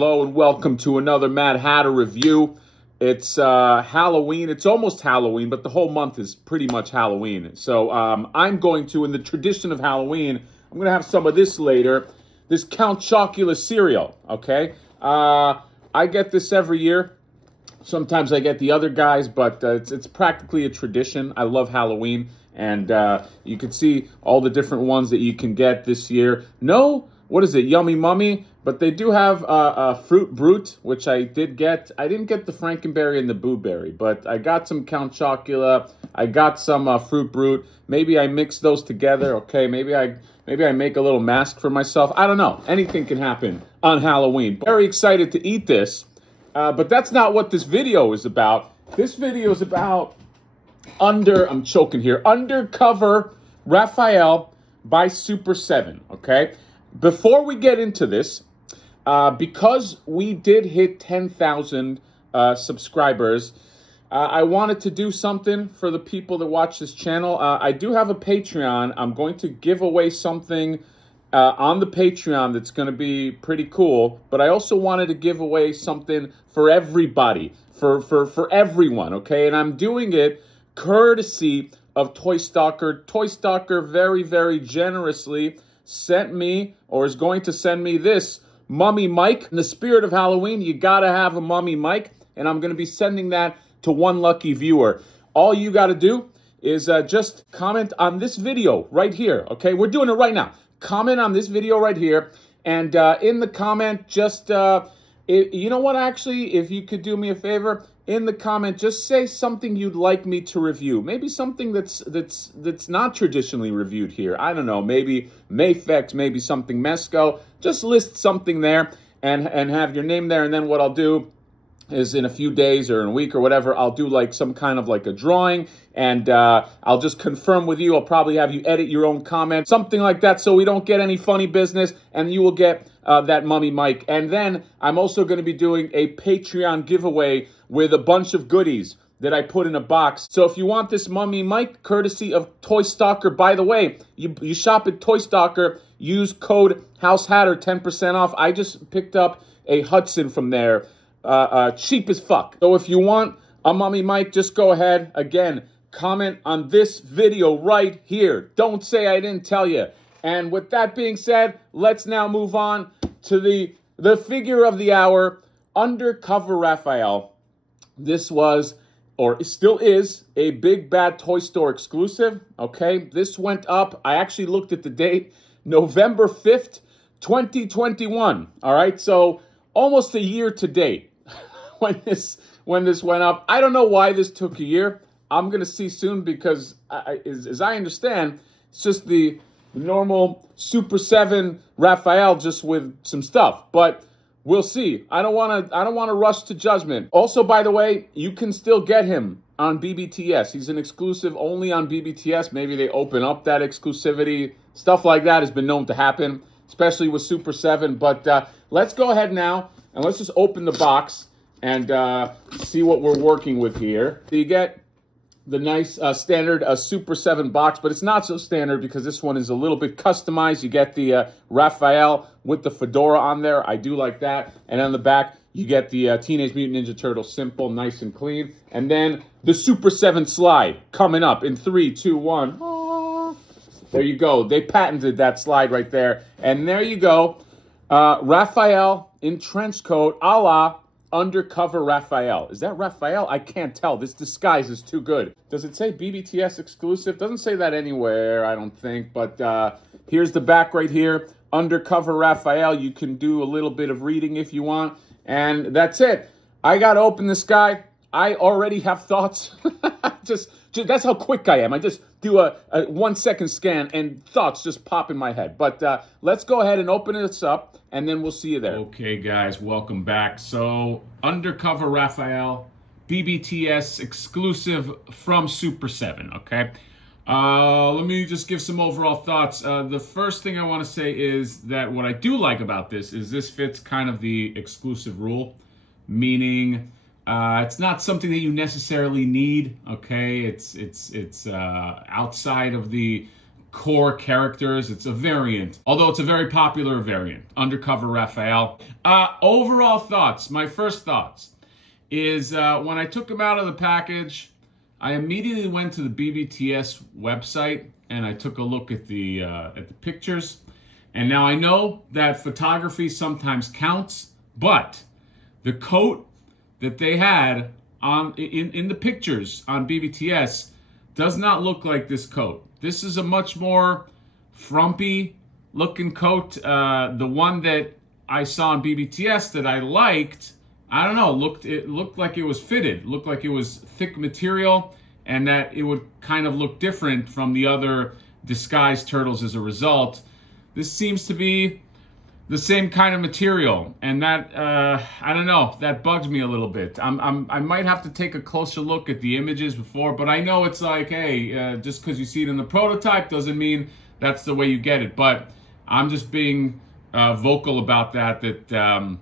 Hello and welcome to another Mad Hatter review. It's Halloween. It's almost Halloween, but the whole month is pretty much Halloween. So I'm going to, in the tradition of Halloween, I'm going to have some of this later. This Count Chocula cereal, okay? I get this every year. Sometimes I get the other guys, but it's practically a tradition. I love Halloween, and you can see all the different ones that you can get this year. No, what is it, Yummy Mummy? But they do have Fruit Brute, which I did get. I didn't get the Frankenberry and the Boo Berry, but I got some Count Chocula. I got some Fruit Brute. Maybe I mix those together. Okay, maybe I make a little mask for myself. I don't know. Anything can happen on Halloween. Very excited to eat this. But that's not what this video is about. This video is about I'm choking here, Undercover RAPHAEL by Super7, okay? Before we get into this, because we did hit 10,000 subscribers, I wanted to do something for the people that watch this channel. I do have a Patreon. I'm going to give away something on the Patreon that's going to be pretty cool, but I also wanted to give away something for everybody, for everyone, okay? And I'm doing it courtesy of Toy Stalker. Toy Stalker very, very generously sent me, or is going to send me, this Mummy Mike. In the spirit of Halloween, you gotta have a Mummy Mike, and I'm gonna be sending that to one lucky viewer. All you gotta do is just comment on this video right here, okay? We're doing it right now. Comment on this video right here, and in the comment, just, you know what, actually, if you could do me a favor, in the comment, just say something you'd like me to review. Maybe something that's not traditionally reviewed here. I don't know, maybe Mayfex, maybe something Mesco. Just list something there and have your name there, and then what I'll do is in a few days or in a week or whatever, I'll do like some kind of like a drawing, and I'll just confirm with you. I'll probably have you edit your own comment, something like that, so we don't get any funny business, and you will get that Mummy Mike. And then I'm also going to be doing a Patreon giveaway with a bunch of goodies that I put in a box. So if you want this Mummy Mike, courtesy of Toy Stalker, by the way, you shop at Toy Stalker, use code HouseHatter, 10% off. I just picked up a Hudson from there. Cheap as fuck. So if you want a Mummy Mike, just go ahead. Again, comment on this video right here. Don't say I didn't tell you. And with that being said, let's now move on to the figure of the hour, Undercover RAPHAEL. This was, or still is, a Big Bad Toy Store exclusive. Okay, this went up. I actually looked at the date, November 5th, 2021. All right, so almost a year to date when this went up. I don't know why this took a year. I'm going to see soon, because as I understand, it's just the normal Super7 RAPHAEL, just with some stuff. But we'll see. I don't want to rush to judgment. Also, by the way, you can still get him on BBTS. He's an exclusive only on BBTS. Maybe they open up that exclusivity. Stuff like that has been known to happen, especially with Super7. But let's go ahead now and let's just open the box and see what we're working with here. So you get the nice standard Super7 box, but it's not so standard because this one is a little bit customized. You get the RAPHAEL with the fedora on there. I do like that. And on the back, you get the Teenage Mutant Ninja Turtles, simple, nice and clean. And then the Super7 slide coming up in 3, 2, 1. There you go. They patented that slide right there. And there you go. RAPHAEL in trench coat, a la Undercover RAPHAEL. Is that RAPHAEL? I can't tell. This disguise is too good. Does it say BBTS exclusive? Doesn't say that anywhere, I don't think. But here's the back right here. Undercover RAPHAEL. You can do a little bit of reading if you want. And that's it. I got to open this guy. I already have thoughts. just that's how quick I am. I just do a 1 second scan and thoughts just pop in my head. But let's go ahead and open this up, and then we'll see you there. Okay, guys, welcome back. So, Undercover RAPHAEL, BBTS exclusive from Super7, okay? Let me just give some overall thoughts. The first thing I want to say is that what I do like about this is this fits kind of the exclusive rule, meaning it's not something that you necessarily need, okay? It's outside of the core characters. It's a variant, although it's a very popular variant. Undercover Raphael. Overall thoughts. My first thoughts is when I took him out of the package, I immediately went to the BBTS website and I took a look at the pictures. And now I know that photography sometimes counts, but the coat that they had on in the pictures on BBTS does not look like this coat. This is a much more frumpy looking coat. The one that I saw on BBTS that I liked, I don't know, it looked like it was fitted, looked like it was thick material, and that it would kind of look different from the other disguised turtles as a result. This seems to be the same kind of material, and that I don't know, that bugs me a little bit. I might have to take a closer look at the images before, but I know it's like, hey, just because you see it in the prototype doesn't mean that's the way you get it. But I'm just being vocal about that the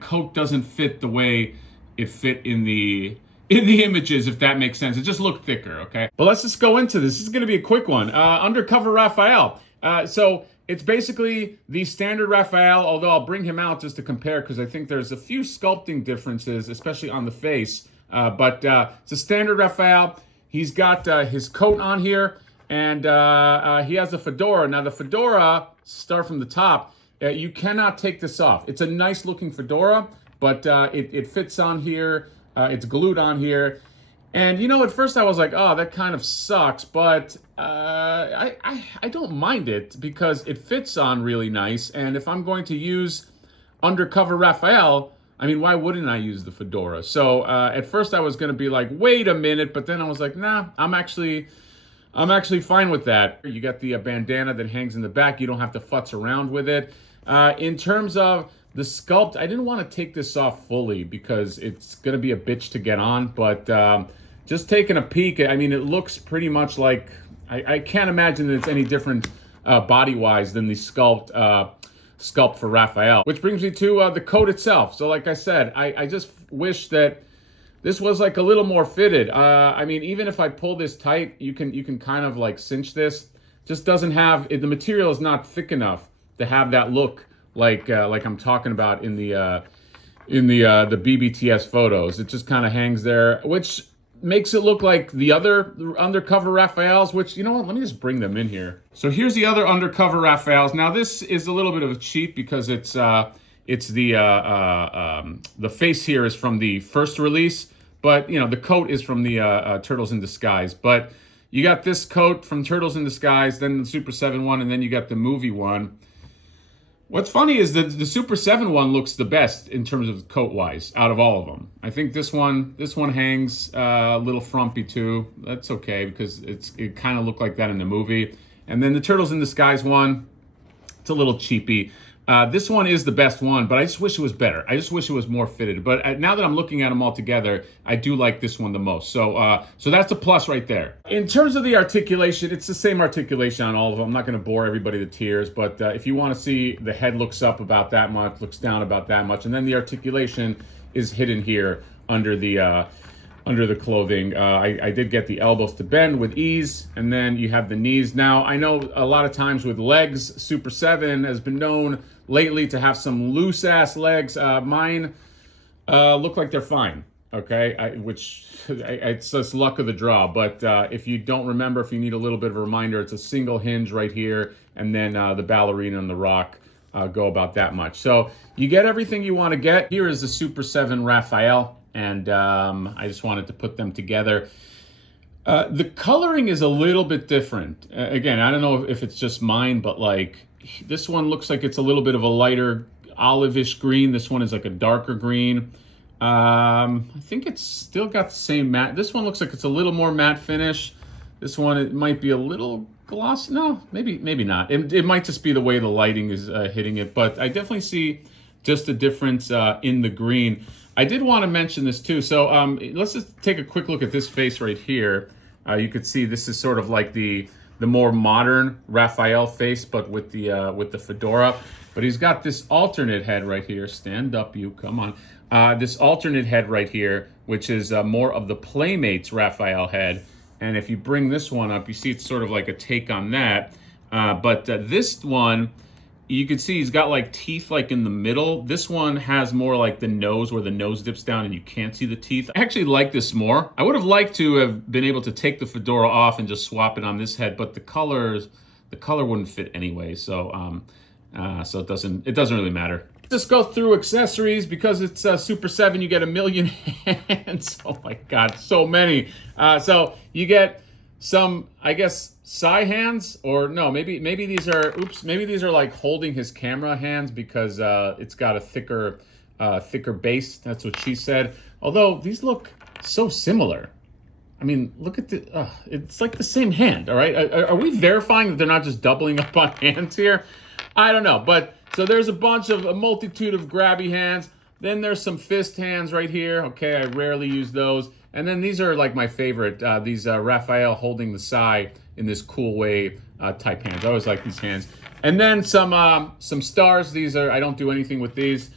coat doesn't fit the way it fit in the images, if that makes sense. It just looked thicker, okay? But let's just go into this. This is going to be a quick one. Undercover Raphael. So it's basically the standard Raphael, although I'll bring him out just to compare because I think there's a few sculpting differences, especially on the face. But it's a standard Raphael. He's got his coat on here, and he has a fedora. Now, the fedora, start from the top, you cannot take this off. It's a nice looking fedora, but it fits on here. It's glued on here. And, you know, at first I was like, oh, that kind of sucks, but I don't mind it because it fits on really nice. And if I'm going to use Undercover Raphael, I mean, why wouldn't I use the fedora? So at first I was going to be like, wait a minute, but then I was like, nah, I'm actually fine with that. You got the bandana that hangs in the back. You don't have to futz around with it. In terms of the sculpt, I didn't want to take this off fully because it's going to be a bitch to get on, but just taking a peek, I mean, it looks pretty much like, I can't imagine that it's any different body-wise than the sculpt for Raphael. Which brings me to the coat itself. So like I said, I just wish that this was like a little more fitted. I mean, even if I pull this tight, you can kind of like cinch this. Just doesn't have, the material is not thick enough to have that look like I'm talking about in the BBTS photos. It just kind of hangs there, which makes it look like the other Undercover Raphaels, which, you know what, let me just bring them in here. So here's the other Undercover Raphaels. Now this is a little bit of a cheat because it's the face here is from the first release, but you know, the coat is from the Turtles in Disguise. But you got this coat from Turtles in Disguise, then the Super 7 one, and then you got the movie one. What's funny is that the Super 7 one looks the best in terms of coat-wise out of all of them. I think this one hangs a little frumpy too. That's okay because it kind of looked like that in the movie. And then the Turtles in Disguise one, it's a little cheapy. This one is the best one, but I just wish it was better. I just wish it was more fitted. But now that I'm looking at them all together, I do like this one the most. So that's a plus right there. In terms of the articulation, it's the same articulation on all of them. I'm not going to bore everybody to tears, but if you want to see, the head looks up about that much, looks down about that much, and then the articulation is hidden here under the clothing. I did get the elbows to bend with ease, and then you have the knees. Now, I know a lot of times with legs, Super 7 has been known lately to have some loose-ass legs. Mine look like they're fine, okay? It's just luck of the draw. But if you don't remember, if you need a little bit of a reminder, it's a single hinge right here, and then the ballerina and the rock go about that much. So you get everything you want to get. Here is the Super 7 Raphael. And I just wanted to put them together. The coloring is a little bit different. Again, I don't know if it's just mine, but like this one looks like it's a little bit of a lighter olive-ish green. This one is like a darker green. I think it's still got the same matte. This one looks like it's a little more matte finish. This one, it might be a little gloss. No, maybe not. It might just be the way the lighting is hitting it, but I definitely see just a difference in the green. I did want to mention this too. So let's just take a quick look at this face right here. You could see this is sort of like the more modern Raphael face, but with the fedora. But he's got this alternate head right here. Stand up, you, come on. This alternate head right here, which is more of the Playmates Raphael head. And if you bring this one up, you see it's sort of like a take on that. But this one, you can see he's got like teeth like in the middle. This one has more like the nose, where the nose dips down and you can't see the teeth. I actually like this more. I would have liked to have been able to take the fedora off and just swap it on this head, but the color wouldn't fit anyway. So so it doesn't really matter. Let's go through accessories. Because it's Super 7, you get a million hands. Oh my God, so many. So you get some, I guess, Psy hands, or no, maybe these are, maybe these are like holding his camera hands, because it's got a thicker base. That's what she said. Although these look so similar. I mean, look at the, it's like the same hand, all right? Are we verifying that they're not just doubling up on hands here? I don't know, but so there's a multitude of grabby hands. Then there's some fist hands right here. Okay, I rarely use those. And then these are like my favorite, these RAPHAEL holding the Psy in this cool way type hands. I always like these hands. And then some stars. These are, I don't do anything with these.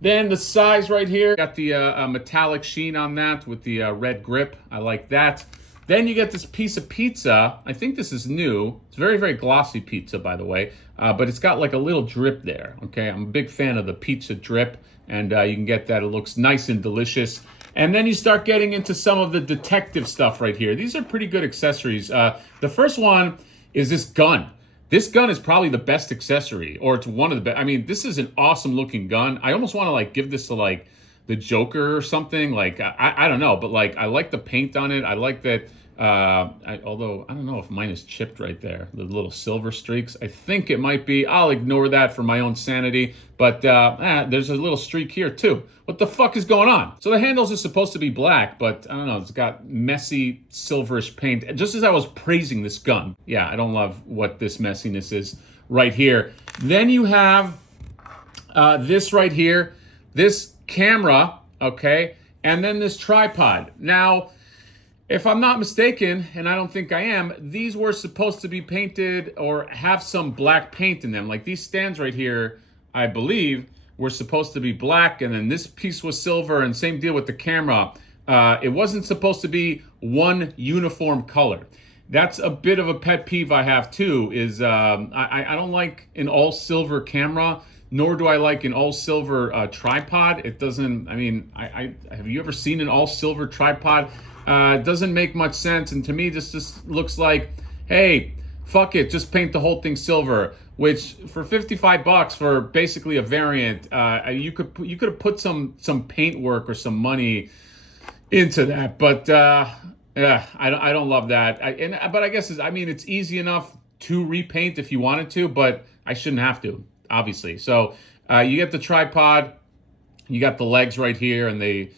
Then the Psys right here, got the metallic sheen on that with the red grip. I like that. Then you get this piece of pizza. I think this is new. It's very, very glossy pizza, by the way. But it's got like a little drip there, okay? I'm a big fan of the pizza drip, and you can get that. It looks nice and delicious. And then you start getting into some of the detective stuff right here. These are pretty good accessories. The first one is this gun. This gun is probably the best accessory, or it's one of the best. I mean, this is an awesome looking gun. I almost want to like give this to like the Joker or something. Like, I don't know, but like I like the paint on it. I like that. Although I don't know if mine is chipped right there, the little silver streaks. I think it might be. I'll ignore that for my own sanity. But there's a little streak here too. What the fuck is going on? So the handles are supposed to be black, but I don't know. It's got messy silverish paint. Just as I was praising this gun. Yeah, I don't love what this messiness is right here. Then you have this right here, this camera, okay, and then this tripod. Now, if I'm not mistaken, and I don't think I am, these were supposed to be painted or have some black paint in them. Like these stands right here, I believe, were supposed to be black, and then this piece was silver, and same deal with the camera. It wasn't supposed to be one uniform color. That's a bit of a pet peeve I have too, is I don't like an all silver camera, nor do I like an all silver tripod. It doesn't, I mean, have you ever seen an all silver tripod? It doesn't make much sense, and to me this just looks like, hey, fuck it, just paint the whole thing silver. Which for $55 for basically a variant, you could have put some paint work or some money into that. But yeah, I don't love that. But I guess it's easy enough to repaint if you wanted to, but I shouldn't have to, obviously. So you get the tripod, you got the legs right here, and they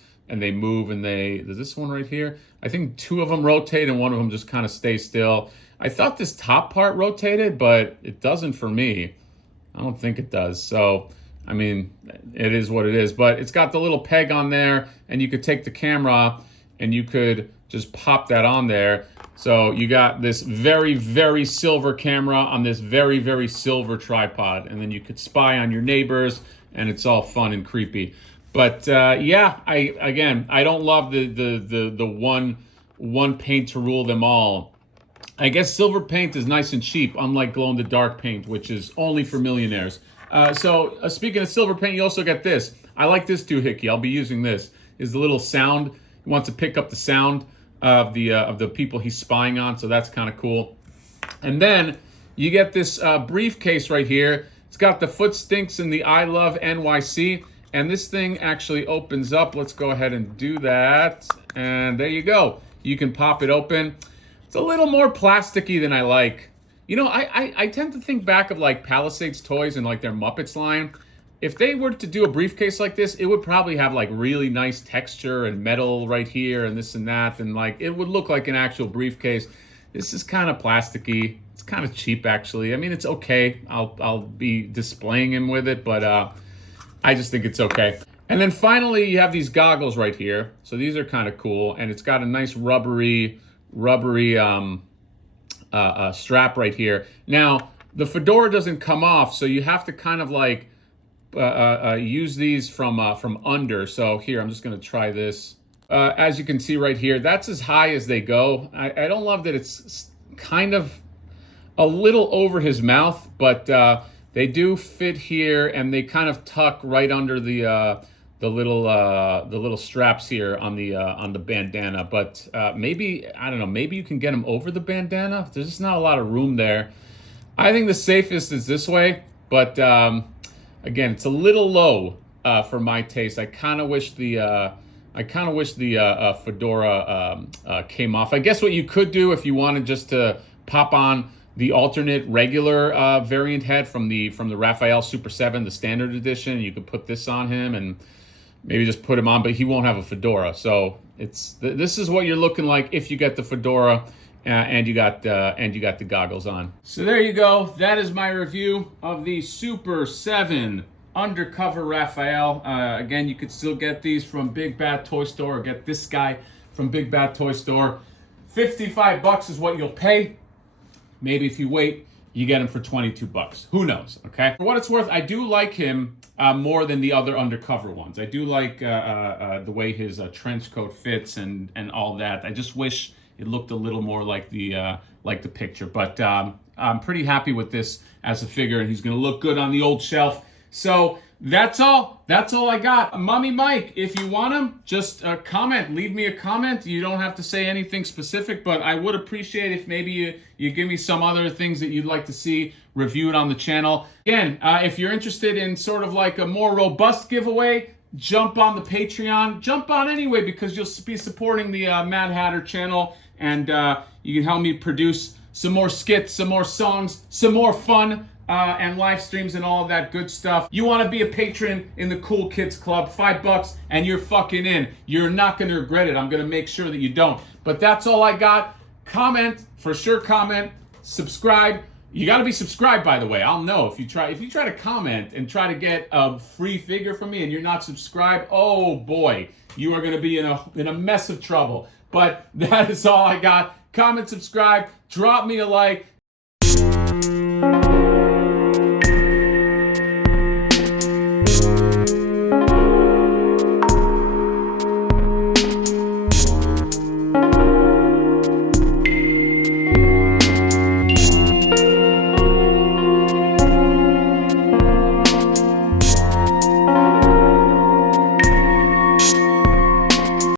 move, and there's this one right here. I think two of them rotate and one of them just kind of stays still. I thought this top part rotated, but it doesn't for me. I don't think it does. So, I mean, it is what it is. But it's got the little peg on there, and you could take the camera and you could just pop that on there. So you got this very, very silver camera on this very, very silver tripod. And then you could spy on your neighbors, and it's all fun and creepy. But yeah, I don't love the one paint to rule them all. I guess silver paint is nice and cheap, unlike glow-in-the-dark paint, which is only for millionaires. So speaking of silver paint, you also get this. I like this doohickey. I'll be using this. Is the little sound. He wants to pick up the sound of the people he's spying on, so that's kind of cool. And then you get this briefcase right here. It's got the foot stinks and the I love NYC. And this thing actually opens up. Let's go ahead and do that. And there you go. You can pop it open. It's a little more plasticky than I like. You know, I tend to think back of like Palisades toys and like their Muppets line. If they were to do a briefcase like this, it would probably have like really nice texture and metal right here and this and that. And like, it would look like an actual briefcase. This is kind of plasticky. It's kind of cheap, actually. I mean, it's okay. I'll be displaying him with it, but I just think it's okay. And then finally, you have these goggles right here. So these are kind of cool. And it's got a nice rubbery strap right here. Now, the fedora doesn't come off, so you have to kind of like use these from under. So here, I'm just going to try this. As you can see right here, that's as high as they go. I don't love that it's kind of a little over his mouth, but they do fit here, and they kind of tuck right under the little straps here on the bandana. But maybe, I don't know, maybe you can get them over the bandana. There's just not a lot of room there. I think the safest is this way, but again, it's a little low for my taste. I kind of wish the fedora came off. I guess what you could do if you wanted just to pop on the alternate regular variant head from the RAPHAEL Super7, the standard edition, you could put this on him and maybe just put him on, but he won't have a fedora. So this is what you're looking like if you get the fedora and you got the goggles on. So there you go. That is my review of the Super7 Undercover RAPHAEL. Again, you could still get these from Big Bad Toy Store, or get this guy from Big Bad Toy Store. $55 is what you'll pay. Maybe if you wait, you get him for $22. Who knows, okay? For what it's worth, I do like him more than the other Undercover ones. I do like the way his trench coat fits and all that. I just wish it looked a little more like the picture. But I'm pretty happy with this as a figure, and he's gonna look good on the old shelf. So that's all I got. Mommy Mike, if you want him, just comment, leave me a comment. You don't have to say anything specific, but I would appreciate if maybe you give me some other things that you'd like to see reviewed on the channel. Again, if you're interested in sort of like a more robust giveaway, jump on the Patreon. Jump on anyway, because you'll be supporting the Mad Hatter channel, and you can help me produce some more skits, some more songs, some more fun, and live streams and all of that good stuff. You want to be a patron in the Cool Kids Club, $5 and you're fucking in. You're not going to regret it. I'm going to make sure that you don't. But that's all I got. Comment, for sure comment, subscribe. You got to be subscribed, by the way. I'll know if you try to comment and try to get a free figure from me and you're not subscribed. Oh boy, you are going to be in a mess of trouble. But that is all I got. Comment, subscribe, drop me a like.